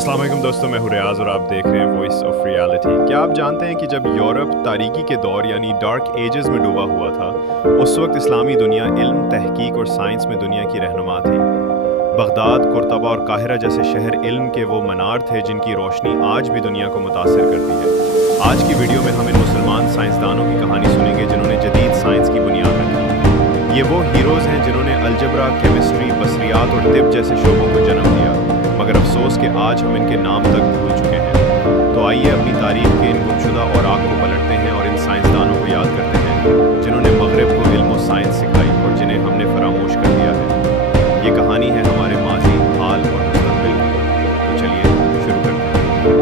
السلام علیکم دوستوں، میں ہوں ریاض اور آپ دیکھ رہے ہیں وائس آف ریالٹی۔ کیا آپ جانتے ہیں کہ جب یورپ تاریکی کے دور یعنی ڈارک ایجز میں ڈوبا ہوا تھا، اس وقت اسلامی دنیا علم، تحقیق اور سائنس میں دنیا کی رہنما تھی۔ بغداد، قرطبہ اور قاہرہ جیسے شہر علم کے وہ منار تھے جن کی روشنی آج بھی دنیا کو متاثر کرتی ہے۔ آج کی ویڈیو میں ہم ان مسلمان سائنسدانوں کی کہانی سنیں گے جنہوں نے جدید سائنس کی بنیاد رکھی۔ یہ وہ ہیروز ہیں جنہوں نے الجبرا، کیمسٹری، بصریات اور طب جیسے شعبوں کو جنم دیا، مگر افسوس کہ آج ہم ان کے نام تک بھول چکے ہیں۔ تو آئیے اپنی تاریخ کے ان گمشدہ اوراق کو پلٹتے ہیں اور ان سائنسدانوں کو یاد کرتے ہیں جنہوں نے مغرب کو علم و سائنس سکھائی اور جنہیں ہم نے فراموش کر دیا ہے۔ یہ کہانی ہے ہمارے ماضی، حال اور مستقبل کی۔ تو چلیے شروع کرتے ہیں۔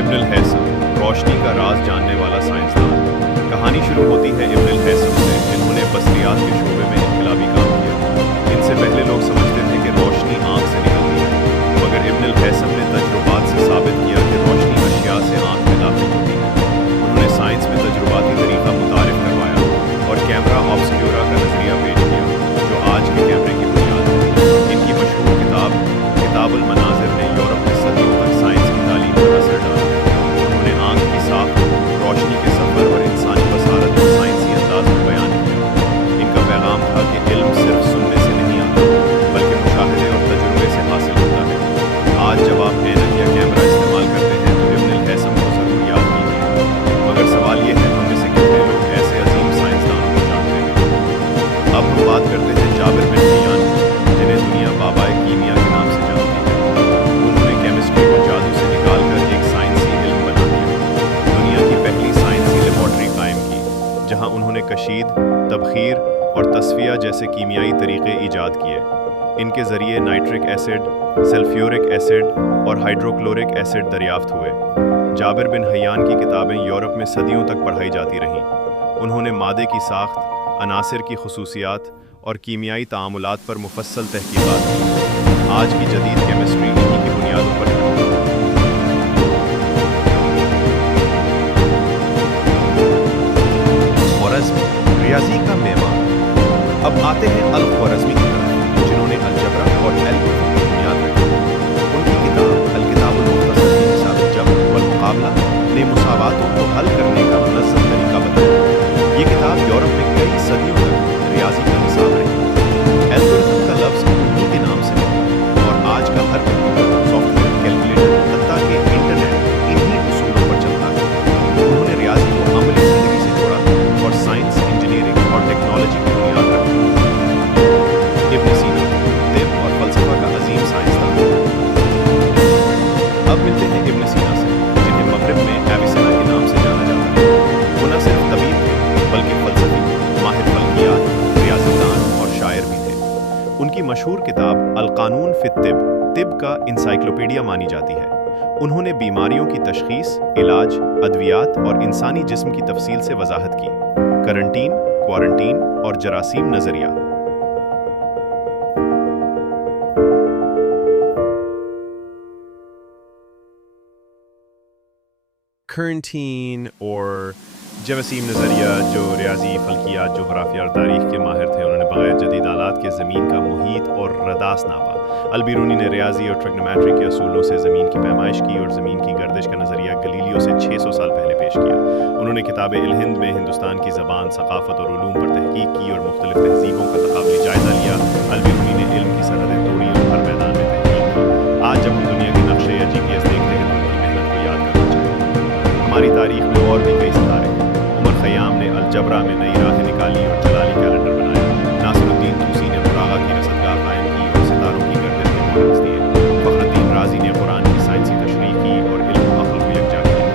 ابن الہیثم، روشنی کا راز جاننے والا سائنسدان۔ کہانی شروع ہوتی ہے ابن الہیثم سے، جنہوں نے بصریات کے شعبے میں انقلابی کام کیا۔ ان سے پہلے لوگ سمجھتے تھے کہ روشنی آنکھ سے نکلتی ہے، مگر ابن الہیثم نے تجربات سے ثابت کیا کہ روشنی اشیاء سے آنکھ میں داخل ہوتی ہے۔ انہوں نے سائنس میں تجرباتی طریقہ متعارف کروایا اور کیمرا آبسکیورا کا نظریہ پیش کیا، جو آج کے کیمرے کی بنیاد ہے۔ ان کی مشہور کتاب کتاب المناظر نے یورپ میں صدیوں تک سائنس کی تعلیم پر اثر ڈالا۔ انہوں نے آنکھ کی ساخت، روشنی کے سفر اور انسانی بصارت کو سائنسی انداز میں بیان کیا۔ ان کا پیغام تھا کہ علم صرف سننے سے نہیں آتا، بلکہ مشاہدے اور تجربے سے حاصل ہوتا ہے۔ آج جب آپ اینک یا کیمرہ استعمال کرتے ہیں تو ابن الہیثم کو ضرور یاد کیجیے۔ مگر سوال یہ ہے، ہم میں سے کتنے لوگ ایسے عظیم سائنسدانوں کو جانتے ہیں؟ اب ہم بات کرتے ہیں جابر بن حیان کی، جنہیں دنیا بابائے کیمیا کے نام سے جانتی ہے۔ انہوں نے کیمسٹری کو جادو سے نکال کر ایک سائنسی علم بنا دیا۔ دنیا کی پہلی سائنسی لیبارٹری قائم کی، جہاں انہوں نے کشید، تبخیر اور تصفیہ جیسے کیمیائی طریقے ایجاد کیے۔ ان کے ذریعے نائٹرک ایسڈ، سلفیورک ایسڈ اور ہائیڈروکلورک ایسڈ دریافت ہوئے۔ جابر بن حیان کی کتابیں یورپ میں صدیوں تک پڑھائی جاتی رہیں۔ انہوں نے مادے کی ساخت، عناصر کی خصوصیات اور کیمیائی تعاملات پر مفصل تحقیقات کی۔ آج کی جدید کیمسٹری انہی کی بنیادوں پر ہے۔ خوارزمی، ریاضی کا معمار۔ اب آتے ہیں الخوارزمی کی طرف، جنہوں نے الجبرا اور الگورتھم کی بنیاد رکھی۔ ان کی کتاب الکتاب المختصر فی حساب الجبر والمقابلہ نے مساواتوں کو حل کرنے کا منظم طریقہ بتایا۔ یہ کتاب یورپ میں کئی صدیوں تک ریاضی کا نصاب رہی۔ الگورتھم کا لفظ انہی کے نام سے نکلا اور آج کا ہر کمپیوٹر، سافٹ ویئر، کیلکولیٹر، حتیٰ کہ انٹرنیٹ انہی اصولوں پر چلتا ہے۔ انہوں نے ریاضی کو عملی زندگی سے جوڑا اور سائنس، انجینئرنگ اور ٹیکنالوجی کی بنیاد رکھی۔ ابن سینا، طب اور فلسفہ کا عظیم سائنسدان۔ اب ملتے ہیں ابن سینا سے، جنہیں مغرب میں ایویسنا کے نام سے جانا جاتا ہے۔ وہ نہ صرف طبیب تھے بلکہ فلسفی، ماہر فلکیات، ریاضی دان اور شاعر بھی تھے۔ ان کی مشہور کتاب القانون فی الطب طب کا انسائکلوپیڈیا مانی جاتی ہے۔ انہوں نے بیماریوں کی تشخیص، علاج، ادویات اور انسانی جسم کی تفصیل سے وضاحت کی۔ کرنٹین، کوارنٹین اور جراثیم نظریہ۔ کرنٹین اور جراثیم نظریہ، جو ریاضی، فلکیات، جغرافیہ اور تاریخ کے ماہر تھے، انہوں نے بغیر جدید آلات کے زمین کا محیط اور رداس ناپا۔ البیرونی نے ریاضی اور ٹریگنومیٹری کے اصولوں سے زمین کی پیمائش کی اور زمین کی گردش کا نظریہ گلیلیو سے 600 سال پہلے پیش کیا۔ انہوں نے کتاب الہند میں ہندوستان کی زبان، ثقافت اور علوم پر تحقیق کی اور مختلف تہذیبوں کا تقابلی جائزہ لیا۔ البیرونی نے علم کی سرحدیں توڑی اور ہر میدان میں تحقیق کی۔ آج جب ہم دنیا کے نقشے یا GPS دیکھتے ہیں تو ان کی محنت کو یاد کرنا چاہیے۔ ہماری تاریخ میں اور بھی کئی ستارے ہیں۔ عمر خیام نے الجبرا میں نئی راہیں نکالی اور جلالی کیلنڈر بنایا۔ ناصر الدین طوسی نے براغا کی رصدگاہ قائم کی اور ستاروں کی گردش کے ماڈلز دیے۔ فخر الدین رازی نے قرآن کی سائنسی تشریح کی اور علم و عقل کو یکجا کیا۔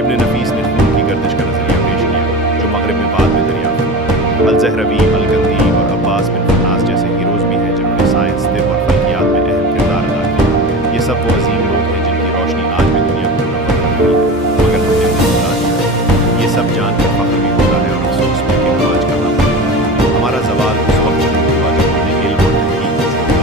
ابن نفیس نے خون کی گردش کا نظریہ پیش کیا، جو مغرب میں بعد میں دریافت ہوا۔ الزہروی، الگندی اور عباس بن فرناس جیسے ہیروز بھی ہیں جنہوں نے سائنس، طب اور فلکیات میں اہم کردار ادا کیا۔ یہ سب وہ عظیم لوگ ہیں جن کی روشنی آج بھی دنیا کو منور کر رہی ہے، مگر ہم نے انہیں بھلا دیا۔ یہ سب جان کر فخر بھی ہوتا ہے اور افسوس بھی کہ ہم آج کہاں ہیں۔ ہمارا زوال اس وقت شروع ہوا جب ہم نے علم اور تحقیق کو چھوڑا۔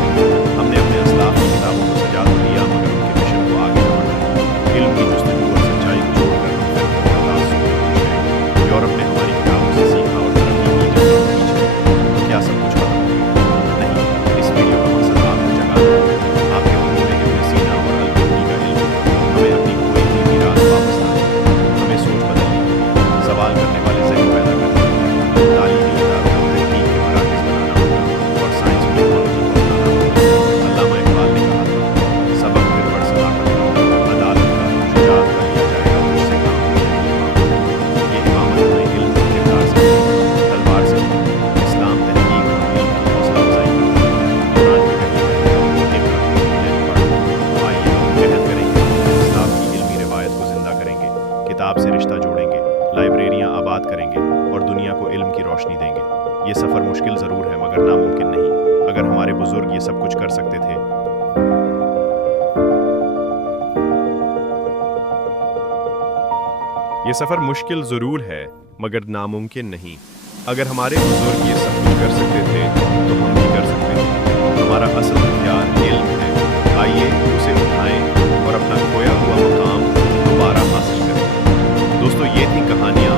ہم نے اپنے اسلاف کی کتابوں کو سجا تو لیا، مگر ان کے مشن کو آگے نہ بڑھایا۔ علم کی جستجو اور سچائی کو چھوڑ کر ہم پھر تعصب میں پیچھے گئے۔ یورپ نے ہماری کتابوں سے سیکھا اور ترقی کی، جب ہم پیچھے۔ کیا سب کچھ ختم ہو گیا؟ نہیں، روشنی دیں گے۔ یہ سفر مشکل ضرور ہے مگر ناممکن نہیں۔ اگر ہمارے بزرگ یہ سب کچھ کر سکتے تھے۔ یہ سفر مشکل ضرور ہے مگر ناممکن نہیں۔ اگر ہمارے بزرگ یہ سب کچھ کر سکتے تھے تو ہم بھی کر سکتے ہیں۔ ہمارا اصل ہتھیار علم ہے، آئیے اسے اٹھائیں اور اپنا کھویا ہوا مقام دوبارہ حاصل کریں۔ دوستو، یہ تھی کہانیاں